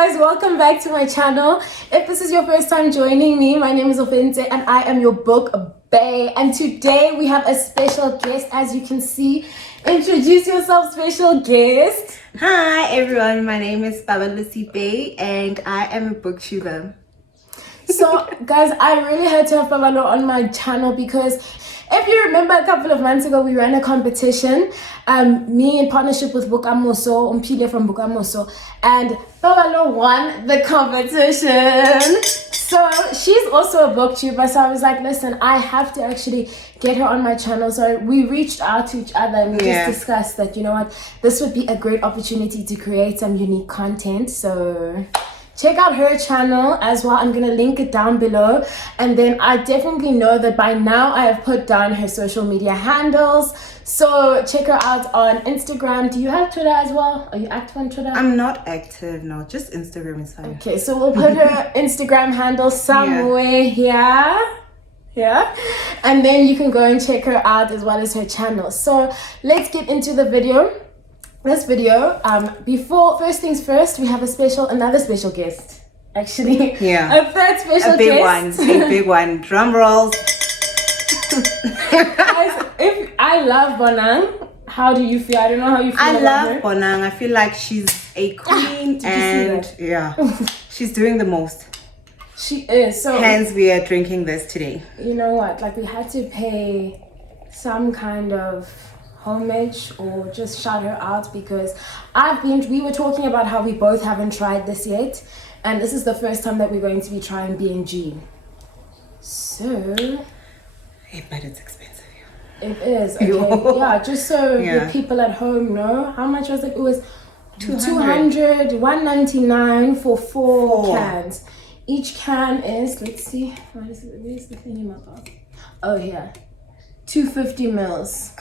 guys, welcome back to my channel. If this is your first time joining me, my name is Ofente and I am your book bae, and today we have a special guest. As you can see, introduce yourself, special guest. Hi everyone, my name is Paballo Seipei and I am a booktuber. So guys, I really had to have Paballo on my channel because if you remember a couple of months ago, we ran a competition, me in partnership with Bukamoso, Umpile from Bukamoso, and Paballo won the competition. So she's also a booktuber, so I was like, listen, I have to actually get her on my channel. So we reached out to each other and we just discussed that, you know what, this would be a great opportunity to create some unique content. So check out her channel as well. I'm gonna link it down below, and then I definitely know that by now I have put down her social media handles, so check her out on Instagram. Do you have Twitter as well? Are you active on Twitter? I'm not active, no, just Instagram is fine. Okay, so we'll put her Instagram handle somewhere here, and then you can go and check her out as well as her channel. So let's get into the video. This video, before, first things first, we have another special guest. Actually, a third special guest. A big one. Drum rolls. Guys, if I love Bonang, how do you feel? I don't know how you feel. I love Bonang. I feel like she's a queen and she's doing the most. She is. So hence we are drinking this today. You know what? Like, we had to pay some kind of homage or just shout her out because we were talking about how we both haven't tried this yet, and this is the first time that we're going to be trying B&G. So hey, but it's expensive. It is. Okay. Yeah, just so the people at home know, how much was it? It was 200, 199 for four cans. Each can is, let's see, where's the thing in my box? Oh yeah, 250 mils.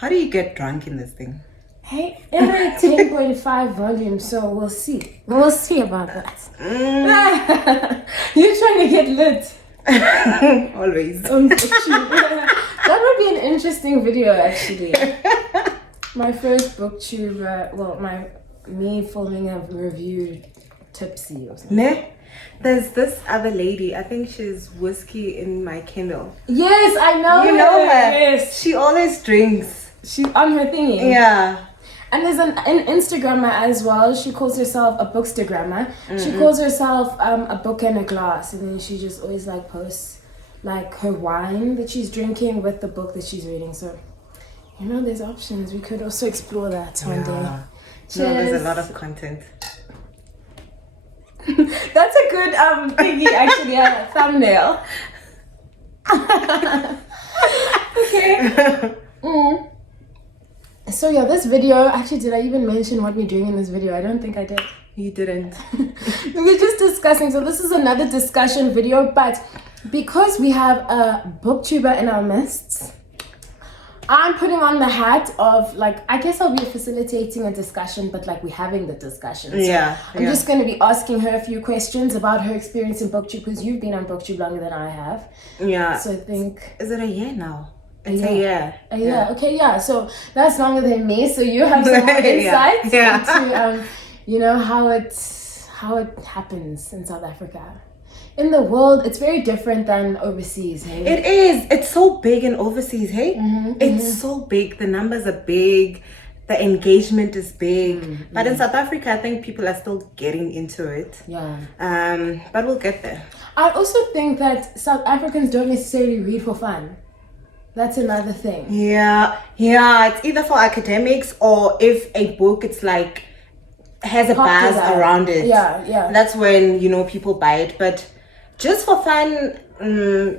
How do you get drunk in this thing? Hey, it's 10.5 volume, so we'll see. We'll see about that. You're trying to get lit. Always. That would be an interesting video, actually. My first booktuber, me filming a review tipsy or something. Ne? There's this other lady, I think she's Whiskey in my Kindle. Yes, I know You know her. Yes. She always drinks. She's on her thingy. Yeah. And there's an Instagrammer as well. She calls herself a bookstagrammer. She calls herself a book and a glass. And then she just always like posts like her wine that she's drinking with the book that she's reading. So, you know, there's options. We could also explore that one day. Cheers. No, there's a lot of content. That's a good thingy, actually, a thumbnail. Okay. So yeah, this video, actually, did I even mention what we're doing in this video? I don't think I did. You didn't. We're just discussing. So this is another discussion video, but because we have a booktuber in our midst, I'm putting on the hat of, like, I guess I'll be facilitating a discussion, but like we're having the discussion. So I'm just going to be asking her a few questions about her experience in BookTube, because you've been on BookTube longer than I have. Yeah. So I think... Is it a year now? It's a year. A year. Okay, yeah. So that's longer than me. So you have some more insights into, you know, how it happens in South Africa. In the world, it's very different than overseas, hey? It is. It's so big in overseas, hey? It's so big. The numbers are big. The engagement is big. But in South Africa, I think people are still getting into it. Yeah. But we'll get there. I also think that South Africans don't necessarily read for fun. That's another thing. Yeah. It's either for academics or if a book, it's like, has a buzz around it. Yeah. That's when, you know, people buy it. But just for fun,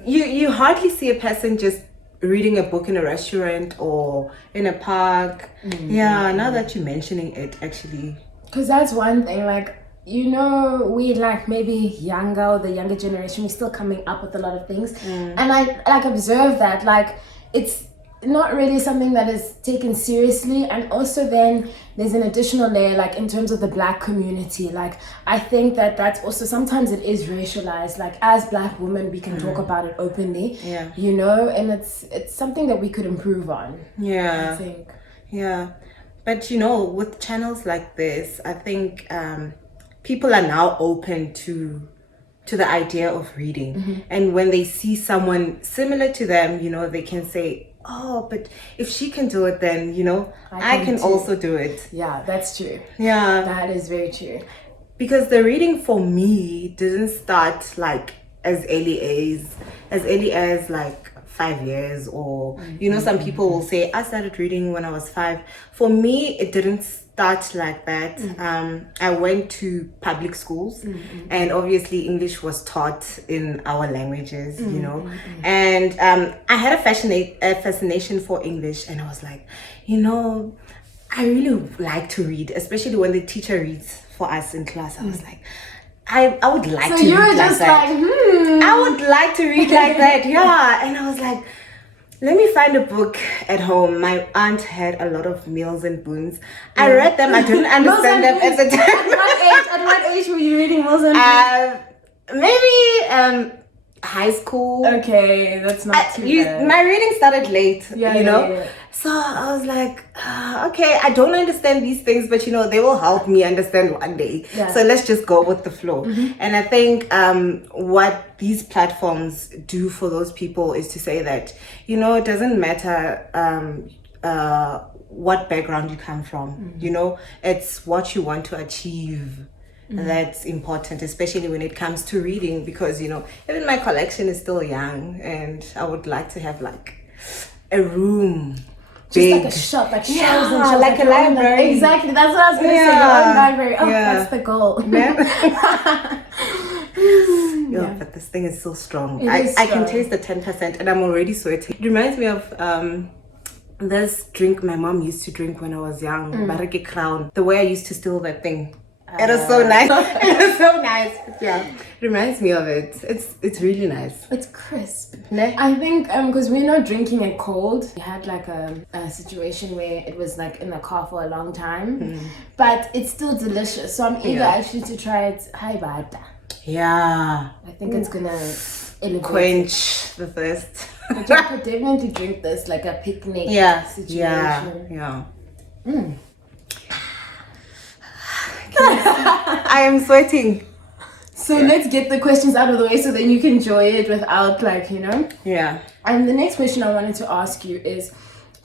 you hardly see a person just reading a book in a restaurant or in a park. Yeah, now that you're mentioning it, actually. Because that's one thing, like, you know, we like maybe the younger generation, we're still coming up with a lot of things. And I like observe that, like, it's not really something that is taken seriously. And also then there's an additional layer, like in terms of the Black community. Like, I think that that's also, sometimes it is racialized. Like, as Black women, we can talk about it openly, you know, and it's something that we could improve on. I think. But you know, with channels like this, I think people are now open to the idea of reading. And when they see someone similar to them, you know, they can say, oh, but if she can do it, then, you know, I can also do it. Yeah, that's true. Yeah. That is very true. Because the reading for me didn't start like as early as like 5 years, or you know, some people will say I started reading when I was 5. For me, it didn't start like that. I went to public schools, and obviously English was taught in our languages, you know, and I had a fascination for English, and I was like, you know, I really like to read, especially when the teacher reads for us in class. I was like, I would like to read like that. I would like to read like that, yeah. And I was like, let me find a book at home. My aunt had a lot of Meals and Boons. I read them. I didn't understand them at the time. At what age were you reading Meals and Boons? Maybe high school. Okay, that's not too bad. My reading started late, you know. Yeah. So I was like, okay, I don't understand these things, but you know, they will help me understand one day. Yeah. So let's just go with the flow. And I think what these platforms do for those people is to say that, you know, it doesn't matter what background you come from, you know, it's what you want to achieve. That's important, especially when it comes to reading, because, you know, even my collection is still young, and I would like to have like a room. Just big. like a shop, like shelves and shelves, like a library. Exactly, that's what I was going to say, your own library. Oh, that's the goal. Yeah, but this thing is so strong. It is I can strong. taste the 10% and I'm already sweating. It reminds me of this drink my mom used to drink when I was young, Bareke Crown. The way I used to steal that thing. It was so nice. It was so nice. Yeah, it reminds me of it. It's really nice. It's crisp. Ne? I think because we're not drinking it cold. We had like a situation where it was like in the car for a long time, but it's still delicious. So I'm eager actually to try it. Hi, Bada. Yeah. I think it's gonna elevate. Quench the thirst. But you could definitely drink this like a picnic situation. Yeah. I am sweating. So let's get the questions out of the way so then you can enjoy it without like, you know. Yeah. And the next question I wanted to ask you is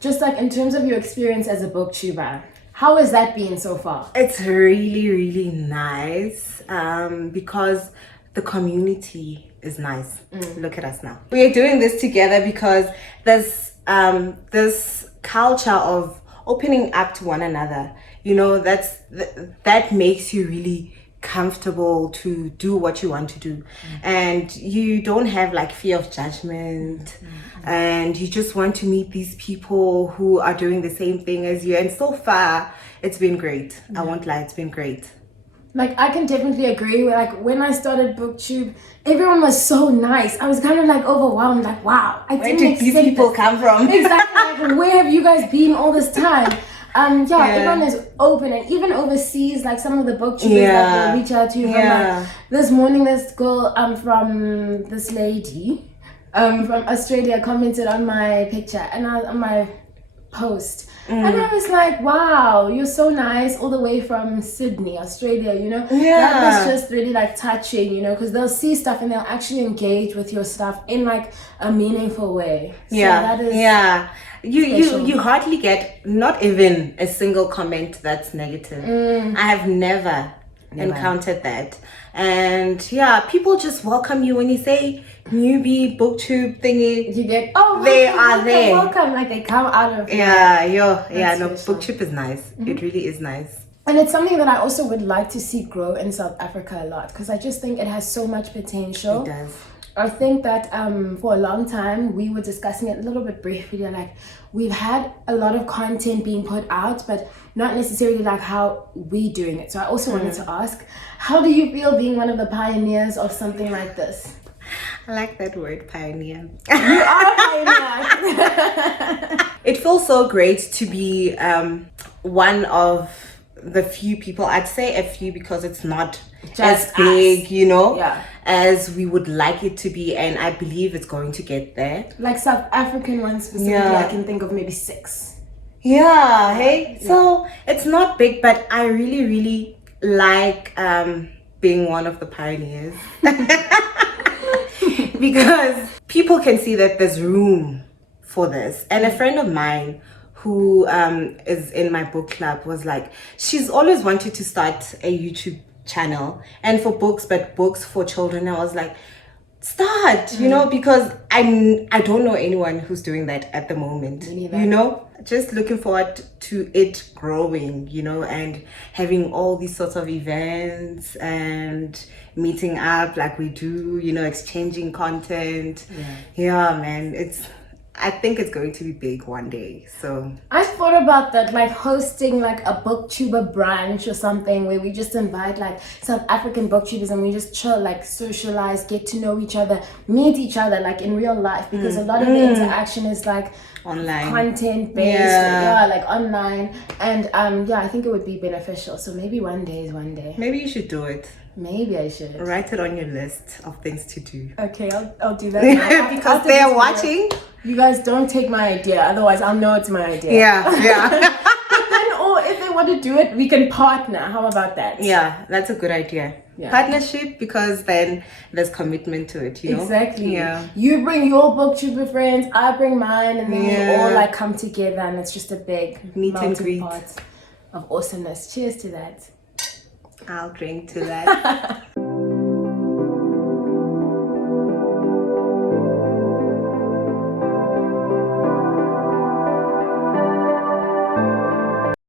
just like in terms of your experience as a booktuber, how has that been so far? It's really, really nice because the community is nice. Look at us now. We are doing this together because there's this culture of opening up to one another. You know, that makes you really comfortable to do what you want to do, and you don't have like fear of judgment, and you just want to meet these people who are doing the same thing as you. And so far it's been great. I won't lie, it's been great. Like I can definitely agree with like when I started BookTube, everyone was so nice. I was kind of like overwhelmed, like wow, Where did these people come from? Exactly. Like, where have you guys been all this time? Everyone is open, and even overseas, like some of the booktubers that will reach out to you. Like, this morning, this girl from this lady from Australia commented on my picture and on my post, and I was like, wow, you're so nice, all the way from Sydney, Australia, you know. That was just really like touching, you know, because they'll see stuff and they'll actually engage with your stuff in like a meaningful way. So that is You hardly get not even a single comment that's negative. I have never encountered that. And people just welcome you when you say newbie booktube thingy. You get they are there. Welcome, like they come out of BookTube is nice. It really is nice. And it's something that I also would like to see grow in South Africa a lot, because I just think it has so much potential. It does. I think that for a long time we were discussing it a little bit briefly, like we've had a lot of content being put out, but not necessarily like how we doing it. So I also wanted to ask, how do you feel being one of the pioneers of something like this? I like that word, pioneer. You are a pioneer. It feels so great to be one of the few people. I'd say a few because it's not just as big, you know, as we would like it to be, and I believe it's going to get there. Like South African ones specifically, I can think of maybe 6. So it's not big, but I really, really like being one of the pioneers. Because people can see that there's room for this. And a friend of mine who is in my book club was like, she's always wanted to start a YouTube channel and for books, but books for children. I was like, start, you know, because I don't know anyone who's doing that at the moment. You know, just looking forward to it growing, you know, and having all these sorts of events and meeting up like we do, you know, exchanging content. Yeah, man, I think it's going to be big one day. So I thought about that, like hosting like a BookTuber brunch or something where we just invite like South African BookTubers and we just chill, like socialize, get to know each other, meet each other like in real life, because a lot of the interaction is like online, content based, yeah, like online. And yeah, I think it would be beneficial. So maybe one day is one day. Maybe you should do it. Maybe I should write it on your list of things to do. Okay, I'll do that now. Because they are watching. You guys don't take my idea, otherwise I'll know it's my idea. Yeah. But then, or if they want to do it, we can partner. How about that? Yeah, that's a good idea. Yeah. Partnership, because then there's commitment to it, you know? Exactly. Yeah. You bring your BookTuber friends, I bring mine, and then we all like come together, and it's just a big meet and greet pot of awesomeness. Cheers to that. I'll drink to that.